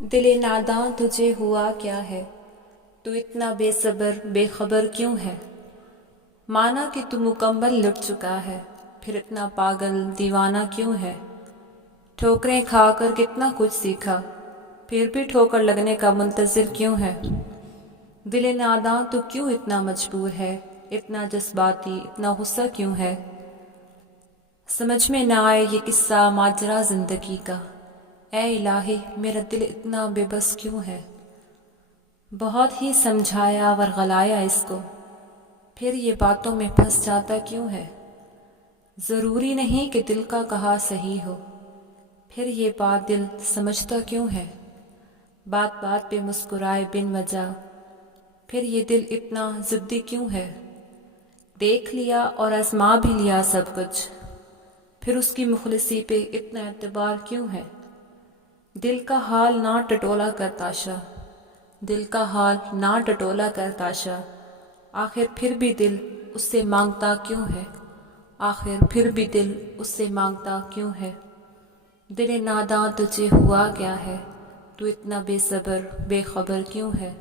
دل ناداں تجھے ہوا کیا ہے، تو اتنا بے صبر بے خبر کیوں ہے؟ مانا کہ تو مکمل لٹ چکا ہے، پھر اتنا پاگل دیوانہ کیوں ہے؟ ٹھوکریں کھا کر کتنا کچھ سیکھا، پھر بھی ٹھوکر لگنے کا منتظر کیوں ہے؟ دل ناداں تو کیوں اتنا مجبور ہے، اتنا جذباتی اتنا غصہ کیوں ہے؟ سمجھ میں نہ آئے یہ قصہ ماجرا زندگی کا، اے الہی میرا دل اتنا بے بس کیوں ہے؟ بہت ہی سمجھایا ورغلایا اس کو، پھر یہ باتوں میں پھنس جاتا کیوں ہے؟ ضروری نہیں کہ دل کا کہا صحیح ہو، پھر یہ بات دل سمجھتا کیوں ہے؟ بات بات پہ مسکرائے بن وجہ، پھر یہ دل اتنا ضدی کیوں ہے؟ دیکھ لیا اور آزما بھی لیا سب کچھ، پھر اس کی مخلصی پہ اتنا اعتبار کیوں ہے؟ دل کا حال نہ ٹٹولا کر تاشا، دل کا حال نہ ٹٹولا کر تاشا، آخر پھر بھی دل اس سے مانگتا کیوں ہے؟ آخر پھر بھی دل اس سے مانگتا کیوں ہے؟ دل ناداں تجھے ہوا کیا ہے، تو اتنا بے صبر بے خبر کیوں ہے؟